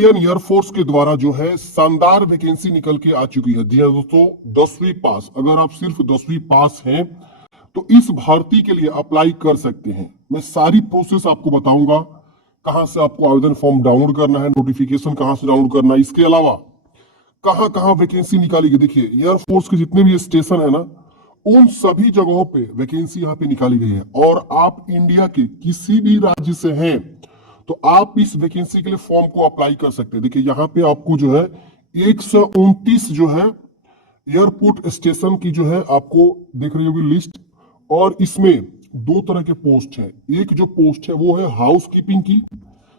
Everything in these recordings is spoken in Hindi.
इंडियन एयरफोर्स के द्वारा जो है शानदार वैकेंसी निकल के आ चुकी है। जी हाँ दोस्तों, 10वीं पास, अगर आप सिर्फ 10वीं पास हैं तो इस भर्ती के लिए अप्लाई कर सकते हैं। मैं सारी प्रोसेस आपको बताऊंगा, कहां से आपको आवेदन फॉर्म डाउनलोड करना है, नोटिफिकेशन कहां से डाउनलोड करना है, इसके अलावा कहां कहां वैकेंसी निकाली गई। देखिए, एयरफोर्स के जितने भी स्टेशन है ना, उन सभी जगहों पे वैकेंसी यहाँ पे निकाली गई है। और आप इंडिया के किसी भी राज्य से हैं तो आप इस वैकेंसी के लिए फॉर्म को अप्लाई कर सकते हैं। देखिए, यहाँ पे आपको जो है 129 जो है एयरपोर्ट स्टेशन की जो है आपको दिख रही होगी लिस्ट। और इसमें दो तरह के पोस्ट है। एक जो पोस्ट है वो है हाउस कीपिंग की,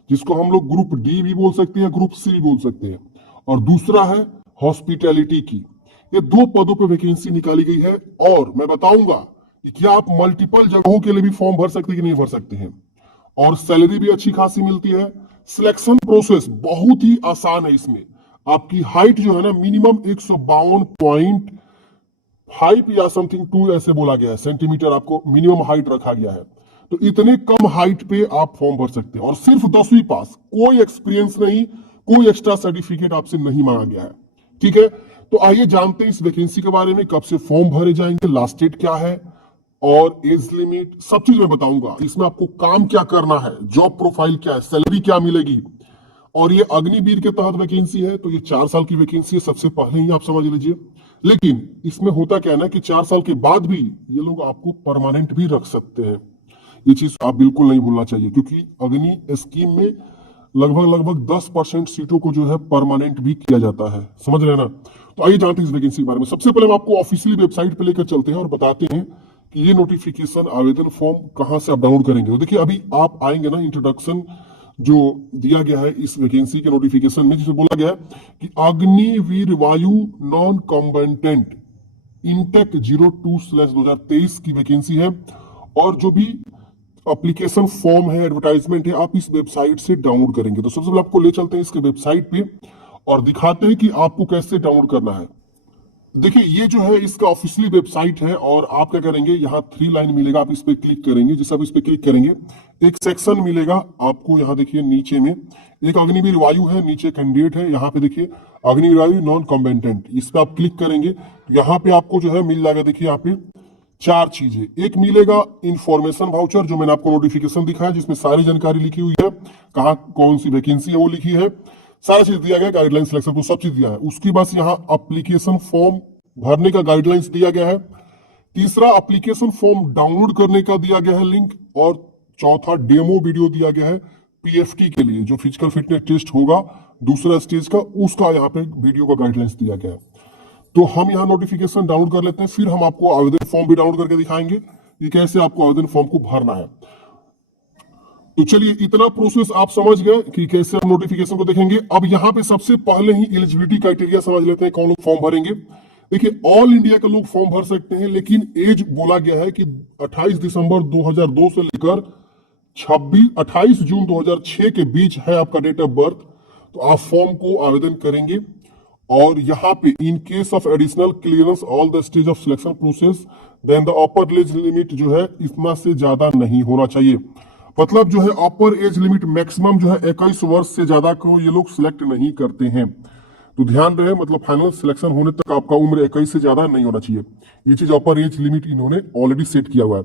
जिसको हम लोग ग्रुप डी भी बोल सकते हैं, ग्रुप सी भी बोल सकते हैं, और दूसरा है हॉस्पिटैलिटी की। ये दो पदों पे वैकेंसी निकाली गई है। और मैं बताऊंगा कि क्या आप मल्टीपल जगहों के लिए भी फॉर्म भर सकते हैं कि नहीं भर सकते हैं, और सैलरी भी अच्छी खासी मिलती है। सिलेक्शन प्रोसेस बहुत ही आसान है। इसमें आपकी हाइट जो है ना, मिनिमम 152.5 या समथिंग 2 ऐसे बोला गया है सेंटीमीटर, आपको मिनिमम हाइट रखा गया है। तो इतने कम हाइट पे आप फॉर्म भर सकते हैं, और सिर्फ 10वीं पास, कोई एक्सपीरियंस नहीं, कोई एक्स्ट्रा सर्टिफिकेट आपसे नहीं मांगा गया है। ठीक है, तो आइए जानते हैं इस वैकेंसी के बारे में, कब से फॉर्म भरे जाएंगे, लास्ट डेट क्या है और एज लिमिट, सब चीज मैं बताऊंगा। इसमें आपको काम क्या करना है, जॉब प्रोफाइल क्या है, सैलरी क्या मिलेगी। और ये अग्निवीर के तहत वैकेंसी है, तो ये 4 साल की वैकेंसी है, सबसे पहले ही आप समझ लीजिए। लेकिन इसमें होता क्या है ना कि 4 साल के बाद भी ये लोग आपको परमानेंट भी रख सकते हैं। ये चीज आप बिल्कुल नहीं भूलना चाहिए, क्योंकि अग्नि स्कीम में लगभग 10% सीटों को जो है परमानेंट भी किया जाता है। समझ रहे हैं ना। तो आइए जानते हैं इस वैकेंसी के बारे में। सबसे पहले हम आपको ऑफिशियली वेबसाइट पे लेकर चलते हैं और बताते हैं कि ये नोटिफिकेशन आवेदन फॉर्म कहां से आप डाउनलोड करेंगे। तो देखिए, अभी आप आएंगे ना, इंट्रोडक्शन जो दिया गया है इस वैकेंसी के नोटिफिकेशन में, जिसे बोला गया है कि अग्निवीर वायु नॉन कॉम्बेटेंट इंटेक 02/2023 की वैकेंसी है। और जो भी एप्लीकेशन फॉर्म है, एडवर्टाइजमेंट है, आप इस वेबसाइट से डाउनलोड करेंगे। तो सबसे पहले आपको ले चलते हैं इसके वेबसाइट पे और दिखाते हैं कि आपको कैसे डाउनलोड करना है। देखिए, ये जो है इसका ऑफिशियली वेबसाइट है, और आप क्या करेंगे, यहाँ 3 लाइन मिलेगा, आप इस पे क्लिक करेंगे। जैसे आप इस पे क्लिक करेंगे, एक सेक्शन मिलेगा आपको। यहाँ देखिए नीचे में एक अग्निवीर वायु है, नीचे कैंडिडेट है, यहाँ पे देखिए अग्निवीर वायु नॉन कॉम्बेटेंट, इस पे आप क्लिक करेंगे। यहाँ पे आपको जो है मिल जाएगा, देखिए यहाँ पे 4 चीजें। एक मिलेगा इंफॉर्मेशन वाउचर, जो मैंने आपको नोटिफिकेशन दिखाया, जिसमें सारी जानकारी लिखी हुई है, कहाँ कौन सी वैकेंसी है वो लिखी है, सारा चीज दिया गया, गाइडलाइन सिलेक्शन तो सब चीज दिया है। उसके बाद यहाँ एप्लीकेशन फॉर्म भरने का गाइडलाइंस दिया गया है। तीसरा, एप्लीकेशन फॉर्म डाउनलोड करने का दिया गया है लिंक। और चौथा, डेमो वीडियो दिया गया है पीएफटी के लिए, जो फिजिकल फिटनेस टेस्ट होगा दूसरा स्टेज का, उसका यहाँ पे वीडियो का गाइडलाइंस दिया गया है। तो हम यहाँ नोटिफिकेशन डाउनलोड कर लेते हैं, फिर हम आपको आवेदन फॉर्म भी डाउनलोड करके दिखाएंगे कि कैसे आपको आवेदन फॉर्म को भरना है। तो चलिए, इतना प्रोसेस आप समझ गए कि कैसे हम नोटिफिकेशन को देखेंगे। अब यहाँ पे सबसे पहले ही एलिजिबिलिटी क्राइटेरिया समझ लेते हैं, कौन लोग फॉर्म भरेंगे। देखिए, ऑल इंडिया के लोग फॉर्म भर सकते हैं, लेकिन एज बोला गया है कि 28 दिसंबर 2002 से लेकर 28 जून 2006 के बीच है आपका डेट ऑफ बर्थ, तो आप फॉर्म को आवेदन करेंगे। और यहाँ पे in case of additional clearance all the stage of selection process then the upper age limit जो है इतना से ज्यादा नहीं होना चाहिए। मतलब जो है अपर एज लिमिट मैक्सिमम जो है 21 वर्ष से ज्यादा को ये लोग सिलेक्ट नहीं करते हैं। तो ध्यान रहे, मतलब फाइनल सिलेक्शन होने तक आपका उम्र 21 से ज्यादा नहीं होना चाहिए। ये चीज अपर एज लिमिट इन्होंने ऑलरेडी सेट किया हुआ है।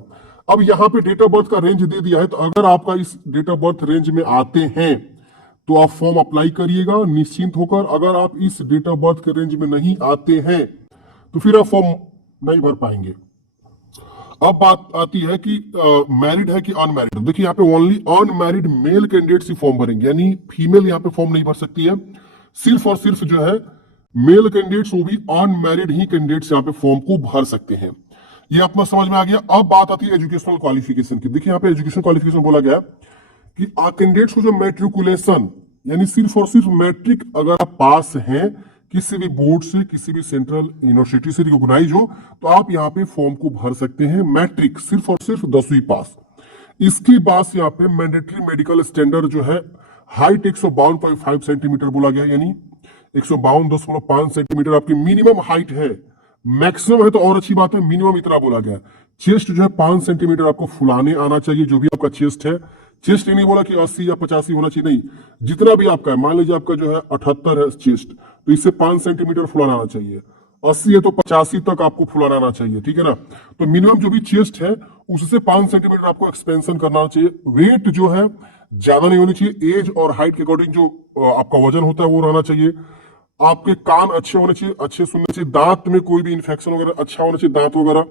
अब यहाँ पे डेट ऑफ बर्थ का रेंज दे दिया है, तो अगर आपका इस डेट ऑफ बर्थ रेंज में आते हैं तो आप फॉर्म अप्लाई करिएगा निश्चिंत होकर। अगर आप इस डेट ऑफ बर्थ के रेंज में नहीं आते हैं तो फिर आप फॉर्म नहीं भर पाएंगे। अब बात आती है कि मैरिड है कि अनमैरिड। देखिए, यहाँ पे ओनली अनमैरिड मेल कैंडिडेट्स ही फॉर्म भरेंगे, यानी फीमेल यहाँ पे फॉर्म नहीं भर सकती है। सिर्फ और सिर्फ जो है मेल कैंडिडेट्स, वो भी अनमैरिड ही कैंडिडेट्स यहाँ पे फॉर्म को भर सकते हैं। ये अपना समझ में आ गया। अब बात आती है एजुकेशनल क्वालिफिकेशन की। देखिए, यहाँ पे एजुकेशन क्वालिफिकेशन बोला गया कि कैंडिडेट्स को जो मैट्रिकुलेशन, यानी सिर्फ और सिर्फ मैट्रिक अगर आप पास हैं किसी भी बोर्ड से, किसी भी सेंट्रल यूनिवर्सिटी से रिकॉग्नाइज हो, तो आप यहाँ पे फॉर्म को भर सकते हैं। मैट्रिक सिर्फ और सिर्फ 10वीं पास। इसके बाद यहाँ पे मैंडेटरी मेडिकल स्टैंडर्ड जो है, हाइट 152.5 सेंटीमीटर बोला गया, यानी 152.5 सेंटीमीटर आपकी मिनिमम हाइट है। मैक्सिमम है तो और अच्छी बात है, मिनिमम इतना बोला गया। चेस्ट जो है 5 सेंटीमीटर आपको फुलाने आना चाहिए, जो भी आपका चेस्ट है चेस्ट ये नहीं बोला कि 80 या 85 होना चाहिए, नहीं, जितना भी आपका है, मान लीजिए आपका जो है 78 है चेस्ट, तो इससे 5 सेंटीमीटर फुलाना आना चाहिए। 80 है तो 85 तक आपको फुलाना आना चाहिए, ठीक है ना। तो मिनिमम जो भी चेस्ट है उससे 5 सेंटीमीटर आपको एक्सपेंशन करना चाहिए। वेट जो है ज्यादा नहीं होनी चाहिए, एज और हाइट के अकॉर्डिंग जो आपका वजन होता है वो रहना चाहिए। आपके कान अच्छे होने चाहिए, अच्छे सुनने चाहिए, दांत में कोई भी इन्फेक्शन वगैरह अच्छा होना चाहिए, दांत वगैरह,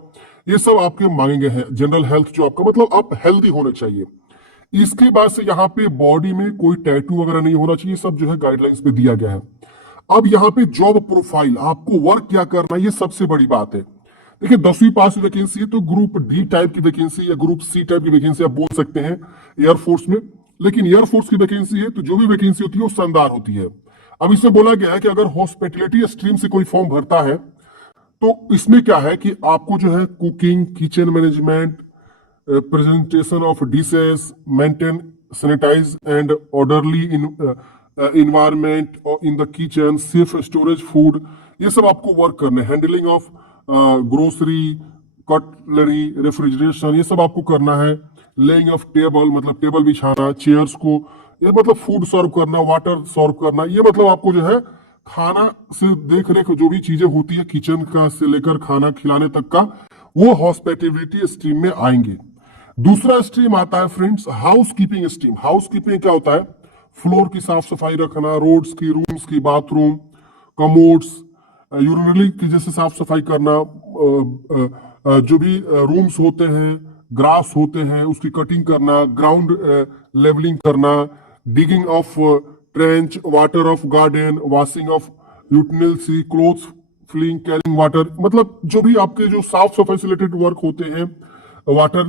ये सब आपके मांगे हैं। जनरल हेल्थ जो आपका, मतलब आप हेल्दी होने चाहिए। इसके बाद से यहाँ पे बॉडी में कोई टैटू वगैरह नहीं होना चाहिए, सब जो है गाइडलाइंस पे दिया गया है। अब यहाँ पे जॉब प्रोफाइल, आपको वर्क क्या करना है, ये सबसे बड़ी बात है। देखिए 10वीं पास वैकेंसी है तो ग्रुप डी टाइप की वैकेंसी या ग्रुप सी टाइप की वैकेंसी आप बोल सकते हैं एयरफोर्स में, लेकिन एयरफोर्स की वैकेंसी है तो जो भी वैकेंसी होती है वो शानदार होती है। अब इसमें बोला गया है कि अगर हॉस्पिटलिटी स्ट्रीम से कोई फॉर्म भरता है तो इसमें क्या है कि आपको जो है cooking, kitchen management, presentation of dishes, maintain sanitise and orderly environment in the kitchen, safe storage food, ये सब आपको वर्क करना है। Handling of grocery, cutlery, refrigeration, ये सब आपको करना है। लेइंग ऑफ टेबल, मतलब टेबल बिछाना, चेयर्स को, ये मतलब फूड सर्व करना, वाटर सर्व करना, ये मतलब आपको जो है खाना से देख रेख जो भी चीजें होती है किचन का से लेकर खाना खिलाने तक का, वो हॉस्पिटैलिटी स्ट्रीम में आएंगे। दूसरा स्ट्रीम आता है friends house keeping stream. House keeping क्या होता है? फ्लोर की साफ सफाई रखना, रोड्स की, रूम्स की, बाथरूम, कमोड्स, यूरिनरी की जैसे साफ सफाई करना, जो भी रूम्स होते हैं, ग्रास होते हैं, उसकी कटिंग करना, ग्राउंड लेवलिंग करना, digging of trench, water of garden, washing of utility, clothes filling, carrying water, मतलब जो भी आपके जो साफ सफाई से रिलेटेड वर्क होते हैं, वाटर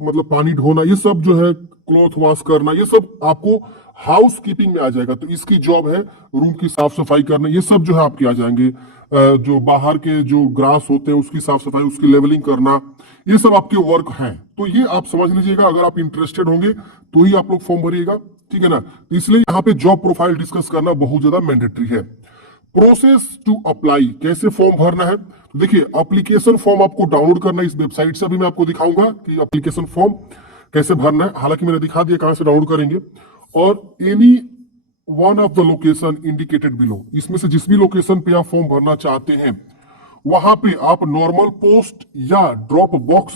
मतलब पानी ढोना, ये सब जो है, क्लॉथ वॉश करना, ये सब आपको हाउस कीपिंग में आ जाएगा। तो इसकी जॉब है रूम की साफ सफाई करना, ये सब जो है आपके आ जाएंगे। जो बाहर के जो ग्रास होते हैं उसकी साफ सफाई, उसकी लेवलिंग करना, ये सब आपके वर्क हैं। तो ये आप समझ लीजिएगा, अगर आप इंटरेस्टेड होंगे तो ही आप लोग फॉर्म भरिएगा, ठीक है ना। तो इसलिए यहाँ पे जॉब प्रोफाइल डिस्कस करना बहुत ज्यादा मैंडेटरी है। प्रोसेस टू अप्लाई, कैसे फॉर्म भरना है, तो देखिए एप्लीकेशन फॉर्म आपको डाउनलोड करना है इस वेबसाइट से। अभी मैं आपको दिखाऊंगा कि एप्लीकेशन फॉर्म कैसे भरना है, हालांकि मैंने दिखा दिया कहां से डाउनलोड करेंगे। और any one of the location indicated below, इसमें से जिस भी लोकेशन पे आप फॉर्म भरना चाहते हैं वहां पे आप नॉर्मल पोस्ट या ड्रॉप बॉक्स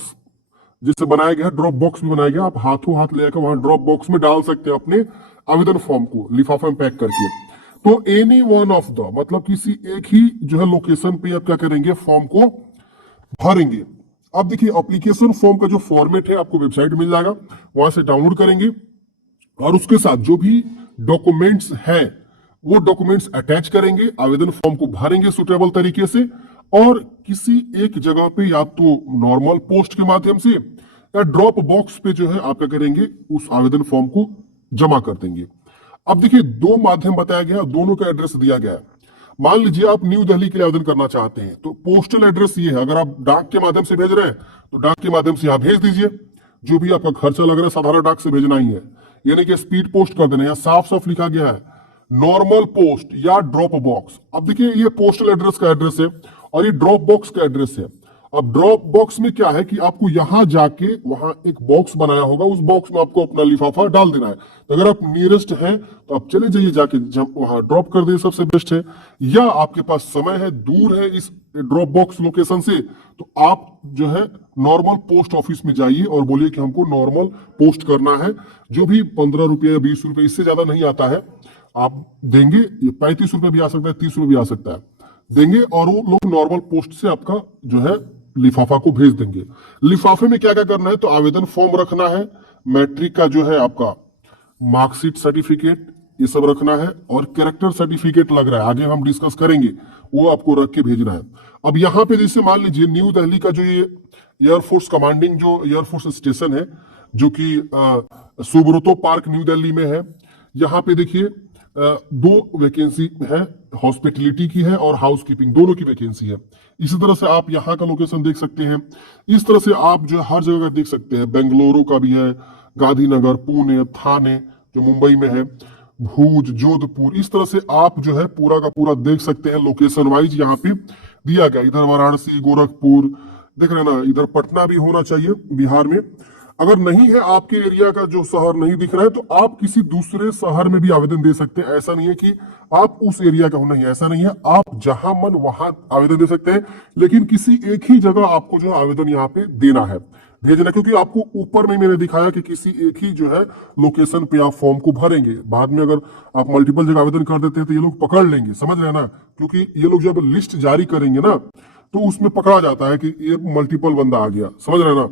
जिससे बनाया गया, ड्रॉप बॉक्स भी बनाया गया, आप हाथों हाथ लेकर वहां ड्रॉप बॉक्स में डाल सकते हैं अपने आवेदन फॉर्म को लिफाफे में पैक करके। तो एनी वन ऑफ द, मतलब किसी एक ही जो है लोकेशन पे आप क्या करेंगे, फॉर्म को भरेंगे। अब देखिए एप्लीकेशन फॉर्म का जो फॉर्मेट है आपको वेबसाइट मिल जाएगा, वहां से डाउनलोड करेंगे और उसके साथ जो भी डॉक्यूमेंट्स हैं वो डॉक्यूमेंट्स अटैच करेंगे, आवेदन फॉर्म को भरेंगे सुटेबल तरीके से, और किसी एक जगह पे या तो नॉर्मल पोस्ट के माध्यम से या ड्रॉप बॉक्स पे जो है आप क्या करेंगे, उस आवेदन फॉर्म को जमा कर देंगे। अब देखिए दो माध्यम बताया गया, दोनों का एड्रेस दिया गया है। मान लीजिए आप न्यू दिल्ली के लिए आवेदन करना चाहते हैं तो पोस्टल एड्रेस ये है, अगर आप डाक के माध्यम से भेज रहे हैं तो डाक के माध्यम से यहाँ भेज दीजिए, जो भी आपका खर्चा लग रहा है साधारण डाक से भेजना ही है, यानी कि स्पीड पोस्ट कर देना। यहाँ साफ साफ लिखा गया है नॉर्मल पोस्ट या ड्रॉप बॉक्स। अब देखिए ये पोस्टल एड्रेस का एड्रेस है और ये ड्रॉप बॉक्स का एड्रेस है। अब ड्रॉप बॉक्स में क्या है कि आपको यहां जाके वहां एक बॉक्स बनाया होगा, उस बॉक्स में आपको अपना लिफाफा डाल देना है। तो अगर आप नियरेस्ट हैं तो आप चले जाइए, जाके वहां ड्रॉप कर दे, सबसे बेस्ट है। या आपके पास समय है, दूर है इस ड्रॉप बॉक्स लोकेशन से, तो आप जो है नॉर्मल पोस्ट ऑफिस में जाइए और बोलिए कि हमको नॉर्मल पोस्ट करना है। जो भी 15 रुपये या 20 रुपये, इससे ज्यादा नहीं आता है, आप देंगे। ये 35 रुपये भी आ सकता है, 30 रुपये भी आ सकता है, देंगे और वो लोग नॉर्मल पोस्ट से आपका जो है लिफाफा को भेज देंगे। लिफाफे में क्या क्या करना है, तो आवेदन फॉर्म रखना है, मैट्रिक का जो है आपका मार्कशीट सर्टिफिकेट, ये सब रखना है, और कैरेक्टर सर्टिफिकेट लग रहा है, आगे हम डिस्कस करेंगे, वो आपको रख के भेजना है। अब यहाँ पे जैसे मान लीजिए न्यू दिल्ली का जो ये एयरफोर्स कमांडिंग जो एयरफोर्स स्टेशन है, जो कि सुब्रतो पार्क न्यू दिल्ली में है, यहाँ पे देखिए दो वैकेंसी है, हॉस्पिटलिटी की है और हाउस कीपिंग, दोनों की वैकेंसी है। इसी तरह से आप यहाँ का लोकेशन देख सकते हैं। इस तरह से आप जो हर जगह का देख सकते हैं, बेंगलुरु का भी है, गांधीनगर, पुणे, थाने जो मुंबई में है, भूज, जोधपुर, इस तरह से आप जो है पूरा का पूरा देख सकते हैं लोकेशन वाइज यहाँ पे दिया गया। इधर वाराणसी, गोरखपुर देख रहे हैं ना, इधर पटना भी होना चाहिए बिहार में। अगर नहीं है, आपके एरिया का जो शहर नहीं दिख रहा है, तो आप किसी दूसरे शहर में भी आवेदन दे सकते हैं। ऐसा नहीं है कि आप उस एरिया का हो, नहीं ऐसा नहीं है, आप जहां मन वहां आवेदन दे सकते हैं, लेकिन किसी एक ही जगह आपको जो है आवेदन यहाँ पे देना है, भेजना। क्योंकि आपको ऊपर में मैंने दिखाया कि किसी एक ही जो है लोकेशन पे आप फॉर्म को भरेंगे। बाद में अगर आप मल्टीपल जगह आवेदन कर देते हैं तो ये लोग पकड़ लेंगे, समझ रहे हैं ना। क्योंकि ये लोग जब लिस्ट जारी करेंगे ना, तो उसमें पकड़ा जाता है कि ये मल्टीपल बंदा आ गया, समझ रहे हैं ना।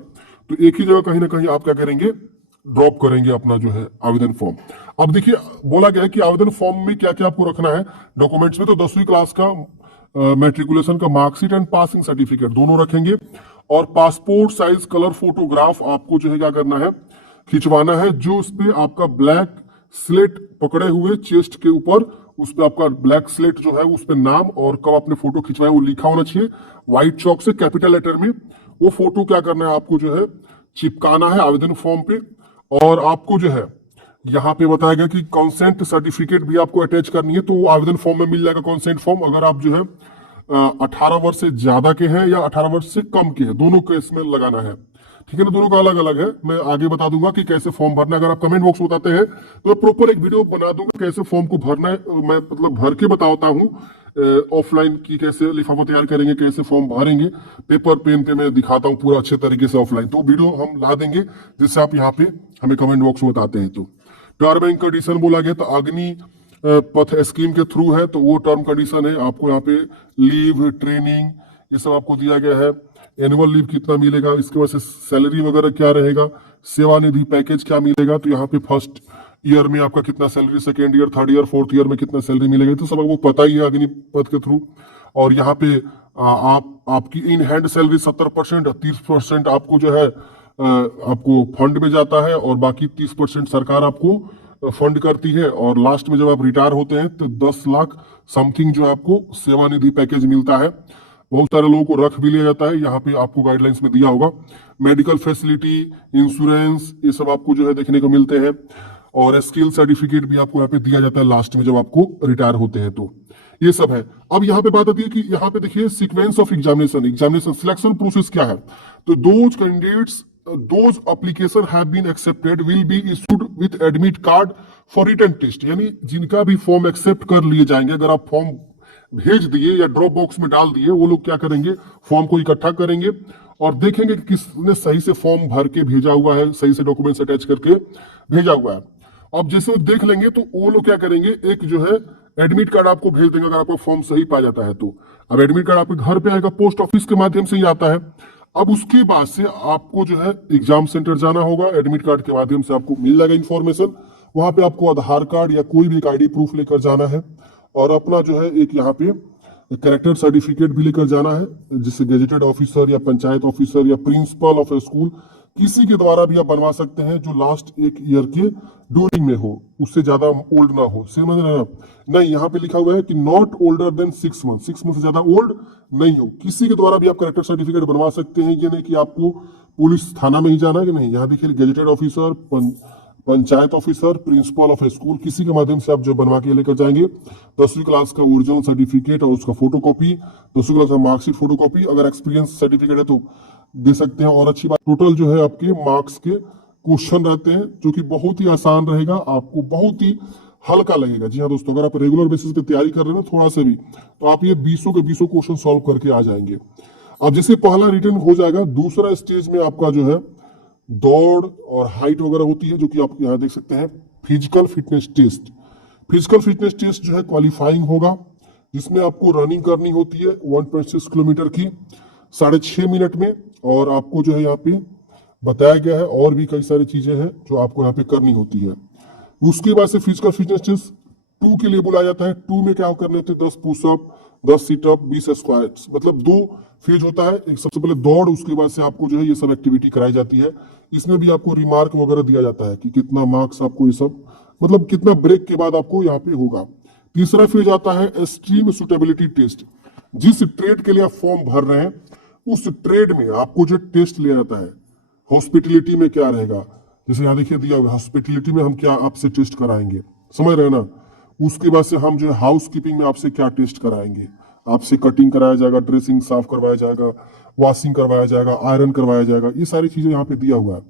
तो एक ही जगह कहीं ना कहीं आप क्या करेंगे, ड्रॉप करेंगे अपना जो है आवेदन फॉर्म। अब देखिए, बोला गया है कि आवेदन फॉर्म में क्या क्या आपको रखना है डॉक्यूमेंट्स में। तो 10वीं क्लास का मैट्रिकुलेशन का मार्कशीट एंड पासिंग सर्टिफिकेट दोनों रखेंगे, और पासपोर्ट साइज कलर फोटोग्राफ आपको जो है क्या करना है, खिंचवाना है। जो उस पे आपका ब्लैक स्लेट पकड़े हुए चेस्ट के ऊपर, उस पे आपका ब्लैक स्लेट जो है उस पे नाम और कब आपने फोटो खिंचवाया वो लिखा होना चाहिए व्हाइट चौक से कैपिटल लेटर में। वो फोटो क्या करना है, आपको जो है चिपकाना है आवेदन फॉर्म पे। और आपको जो है यहाँ पे बताया गया कि कॉन्सेंट सर्टिफिकेट भी आपको अटैच करनी है, तो वो आवेदन फॉर्म में मिल जाएगा कॉन्सेंट फॉर्म। अगर आप जो है 18 वर्ष से ज्यादा के हैं या 18 वर्ष से कम के हैं, दोनों केस में लगाना है, ठीक है ना। दोनों का अलग अलग है, मैं आगे बता दूंगा कि कैसे फॉर्म भरना है। अगर आप कमेंट बॉक्स में बताते हैं तो मैं प्रॉपर एक वीडियो बना दूंगा कैसे फॉर्म को भरना है। मैं मतलब भर के बताता हूँ ऑफलाइन की कैसे लिफाफा तैयार करेंगे, कैसे फॉर्म भरेंगे, पेपर पेन पे मैं दिखाता हूँ पूरा अच्छे तरीके से ऑफलाइन। तो वीडियो हम ला देंगे जिससे आप यहाँ पे हमें कमेंट बॉक्स में बताते हैं। तो टर्म एंड कंडीशन बोला गया, तो अग्नि पथ स्कीम के थ्रू है, तो वो टर्म कंडीशन है। आपको यहाँ पे लीव, ट्रेनिंग, ये सब आपको दिया गया है। एनुअल लीव कितना मिलेगा, इसके वजह से सैलरी वगैरह क्या रहेगा, सेवानिधि पैकेज क्या मिलेगा, तो यहाँ पे फर्स्ट ईयर में आपका कितना salary, second year, third year, fourth year में कितना सैलरी मिलेगा, तो सब आपको पता ही है अग्निपथ के थ्रू। और यहाँ पे आपकी इन हैंड सैलरी 70%, 30% आपको जो है आपको फंड में जाता है, और बाकी 30% सरकार आपको फंड करती है। और लास्ट में जब आप रिटायर होते हैं तो 10 लाख समथिंग जो आपको सेवानिधि पैकेज मिलता है। बहुत सारे लोगों को रख भी लिया जाता है, यहाँ पे आपको गाइडलाइंस में दिया होगा। मेडिकल फैसिलिटी, इंश्योरेंस, ये सब आपको जो है देखने को मिलते हैं। और स्किल सर्टिफिकेट भी आपको यहाँ पे दिया जाता है लास्ट में जब आपको रिटायर होते हैं, तो ये सब है। अब यहाँ पे बात आती है कि यहाँ पे देखिए sequence of examination selection process क्या है। तो those candidates those application have been accepted will be issued with admit card for written test। यानी जिनका भी फॉर्म एक्सेप्ट कर लिए जाएंगे, अगर आप फॉर्म भेज दिए या ड्रॉप बॉक्स में डाल दिए, वो लोग क्या करेंगे, फॉर्म को इकट्ठा करेंगे और देखेंगे कि किसने सही से फॉर्म भर के भेजा हुआ है, सही से डॉक्यूमेंट्स अटैच करके भेजा हुआ है। अब जैसे वो देख लेंगे तो वो लोग क्या करेंगे, एक जो है एडमिट कार्ड आपको भेज देंगे अगर आपका फॉर्म सही पाया जाता है तो। अब एडमिट कार्ड आपके घर पे आएगा, पोस्ट ऑफिस के माध्यम से ही आता है। अब उसके बाद से आपको जो है एग्जाम सेंटर जाना होगा, एडमिट कार्ड के माध्यम से आपको मिल जाएगा इन्फॉर्मेशन। वहां पे आपको आधार कार्ड या कोई भी एक आईडी प्रूफ लेकर जाना है, और अपना जो है एक यहाँ पे कैरेक्टर सर्टिफिकेट भी लेकर जाना है, जिससे गेजेटेड ऑफिसर या पंचायत ऑफिसर या प्रिंसिपल ऑफ ए स्कूल किसी के द्वारा भी आप बनवा सकते हैं, जो लास्ट एक ईयर के ड्यूरिंग में हो, उससे ज्यादा ओल्ड ना हो। समझ रहे हैं? नहीं, यहाँ पे लिखा हुआ है कि not older than 6 month, 6 month से ज्यादा ओल्ड नहीं हो। किसी के द्वारा भी आप कैरेक्टर सर्टिफिकेट बनवा सकते हैं, ये नहीं कि आपको पुलिस थाना में ही जाना है कि नहीं। यहाँ देखिए gazetted officer, panchayat officer, principle of A school, किसी के माध्यम से आप जो बनवा के लेकर जाएंगे। 10वीं क्लास का ओरिजिनल सर्टिफिकेट और उसका फोटोकॉपी, 10वीं क्लास का मार्कशीट फोटोकॉपी, अगर एक्सपीरियंस सर्टिफिकेट है तो दे सकते हैं। और अच्छी बात, टोटल जो है आपके मार्क्स के क्वेश्चन रहते हैं, जो कि बहुत ही आसान रहेगा, आपको बहुत ही हल्का लगेगा। जी हाँ दोस्तों, अगर आप रेगुलर बेसिस पे तैयारी कर रहे हैं थोड़ा सा भी, तो आप ये 20 के 20 क्वेश्चन सॉल्व करके आ जाएंगे। अब जैसे पहला रिटर्न हो जाएगा, दूसरा स्टेज में आपका जो है दौड़ और हाइट वगैरह होती है, जो कि आप यहाँ देख सकते हैं physical fitness test. Physical fitness test जो है क्वालिफाइंग होगा, जिसमें आपको रनिंग करनी होती है 1.6 किलोमीटर की 6.5 मिनट में। और आपको जो है यहाँ पे बताया गया है और भी कई सारी चीजें हैं जो आपको यहाँ पे करनी होती है। उसके बाद से फिजिकल फिटनेस टेस्ट 2 के लिए बुलाया जाता है। 2 में क्या करने होते हैं, 10 पुशअप, 10 सीटअप, 20 स्क्वाट्स, मतलब 2 फेज होता है। एक सबसे पहले दौड़, उसके बाद से आपको जो है ये सब एक्टिविटी कराई जाती है। इसमें भी आपको रिमार्क वगैरह दिया जाता है कि कितना मार्क्स आपको ये सब, मतलब कितना ब्रेक के बाद आपको यहाँ पे होगा। तीसरा फेज आता है एक्सट्रीम सुटेबिलिटी टेस्ट। जिस ट्रेड के लिए आप फॉर्म भर रहे हैं उस ट्रेड में आपको जो टेस्ट लिया जाता है। हॉस्पिटलिटी में क्या रहेगा, जैसे यहाँ देखिए दिया हुआ, हॉस्पिटलिटी में हम क्या आपसे टेस्ट कराएंगे, समझ रहे हैं ना। उसके बाद से हम जो है हाउस कीपिंग में आपसे क्या टेस्ट कराएंगे, आपसे कटिंग कराया जाएगा, ड्रेसिंग साफ करवाया जाएगा, वॉशिंग करवाया जाएगा, आयरन करवाया जाएगा, ये सारी चीजें यहाँ पे दिया हुआ है।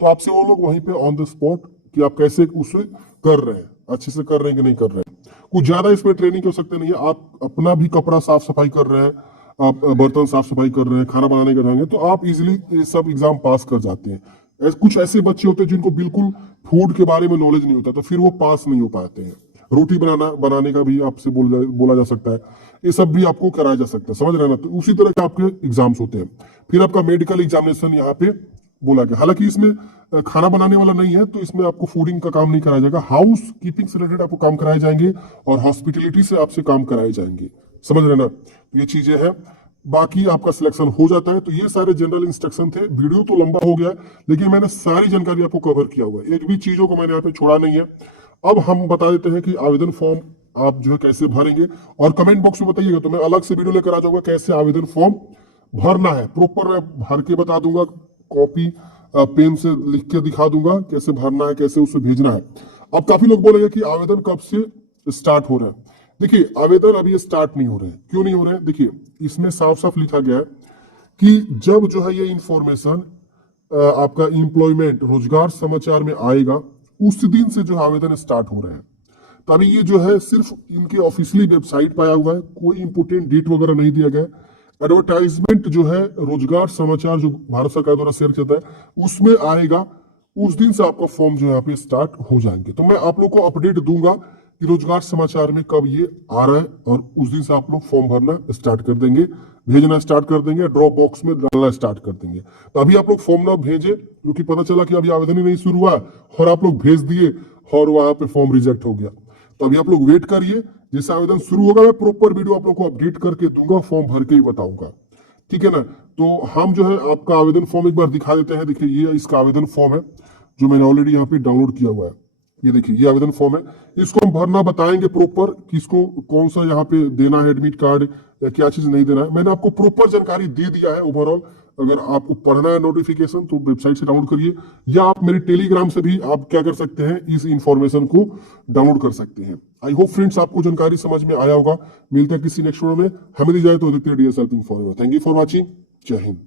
तो आपसे वो लोग वहीं पे ऑन द स्पॉट कि आप कैसे उसे कर रहे हैं, अच्छे से कर रहे हैं कि नहीं कर रहे हैं। कुछ ज्यादा इसमें ट्रेनिंग की आवश्यकता नहीं है। आप अपना भी कपड़ा साफ सफाई कर रहे हैं, आप बर्तन साफ सफाई कर रहे हैं, खाना बनाने कर रहे हैं, तो आप इजिली ये सब एग्जाम पास कर जाते हैं। कुछ ऐसे बच्चे होते हैं जिनको बिल्कुल फूड के बारे में नॉलेज नहीं होता, तो फिर वो पास नहीं हो पाते हैं। रोटी बनाने का भी आपसे बोला जा सकता है, ये सब भी आपको कराया जा सकता है, समझ रहे हैं ना। तो उसी तरह के आपके एग्जाम्स होते हैं। फिर आपका मेडिकल एग्जामिनेशन यहाँ पे बोला गया, हालांकि इसमें खाना बनाने वाला नहीं है, तो इसमें आपको फूडिंग का काम नहीं कराया जाएगा। हाउस कीपिंग से रिलेटेड आपको काम कराए जाएंगे और हॉस्पिटलिटी से आपसे काम कराए जाएंगे, समझ रहे ना। तो ये चीजें हैं, बाकी आपका सिलेक्शन हो जाता है। तो ये सारे जनरल इंस्ट्रक्शन थे। वीडियो तो लंबा हो गया, लेकिन मैंने सारी जानकारी आपको कवर किया हुआ है, एक भी चीजों को मैंने यहाँ पे छोड़ा नहीं है। अब हम बता देते हैं कि आवेदन फॉर्म आप जो है कैसे भरेंगे, और कमेंट बॉक्स में बताइएगा तो मैं अलग से वीडियो लेकर आ जाऊंगा कैसे आवेदन फॉर्म भरना है। प्रॉपर मैं भर के बता दूंगा, कॉपी पेन से लिख के दिखा दूंगा कैसे भरना है, कैसे उसे भेजना है। अब काफी लोग बोलेंगे कि आवेदन कब से स्टार्ट हो रहा है। देखिए, आवेदन अभी स्टार्ट नहीं हो रहे हैं। क्यों नहीं हो रहे हैं? देखिए, इसमें साफ साफ लिखा गया है कि जब जो है ये इंफॉर्मेशन आपका एम्प्लॉयमेंट रोजगार समाचार में आएगा, उस दिन से जो आवेदन स्टार्ट हो रहे हैं। तो अभी ये जो है सिर्फ इनके ऑफिशियली वेबसाइट पर आया हुआ है, कोई इंपोर्टेंट डेट वगैरह नहीं दिया गया। एडवर्टाइजमेंट जो है रोजगार समाचार जो भारत सरकार द्वारा शेयर किया है उसमें आएगा, उस दिन से आपका फॉर्म जो है यहाँ पे स्टार्ट हो जाएंगे। तो मैं आप लोग को अपडेट दूंगा कि रोजगार समाचार में कब ये आ रहा है, और उस दिन से आप लोग फॉर्म भरना स्टार्ट कर देंगे, भेजना स्टार्ट कर देंगे, ड्रॉप बॉक्स में डालना स्टार्ट कर देंगे। तो अभी आप लोग फॉर्म ना भेजे, क्योंकि पता चला कि अभी आवेदन ही नहीं शुरू हुआ और आप लोग भेज दिए और वहां पे फॉर्म रिजेक्ट हो गया। तो अभी आप लोग वेट करिए, जैसे आवेदन शुरू होगा मैं प्रॉपर वीडियो आप लोग को अपडेट करके दूंगा, फॉर्म भर के ही बताऊंगा, ठीक है ना। तो हम जो है आपका आवेदन फॉर्म एक बार दिखा देते हैं। देखिए, ये इसका आवेदन फॉर्म है जो मैंने ऑलरेडी यहाँ पे डाउनलोड किया हुआ है। ये देखिए, ये आवेदन फॉर्म है, इसको हम भरना बताएंगे प्रॉपर, किसको कौन सा यहाँ पे देना है एडमिट कार्ड या क्या चीज नहीं देना है। मैंने आपको प्रॉपर जानकारी दे दिया है ओवरऑल। अगर आपको पढ़ना है नोटिफिकेशन तो वेबसाइट से डाउनलोड करिए, या आप मेरे टेलीग्राम से भी आप क्या कर सकते हैं, इस इंफॉर्मेशन को डाउनलोड कर सकते हैं। आई होप फ्रेंड्स आपको जानकारी समझ में आया होगा। मिलते हैं किसी नेक्स्ट वीडियो में, हमें दी जाए तो देखते हैं DS helping forever. Thank you for watching. जय हिंद।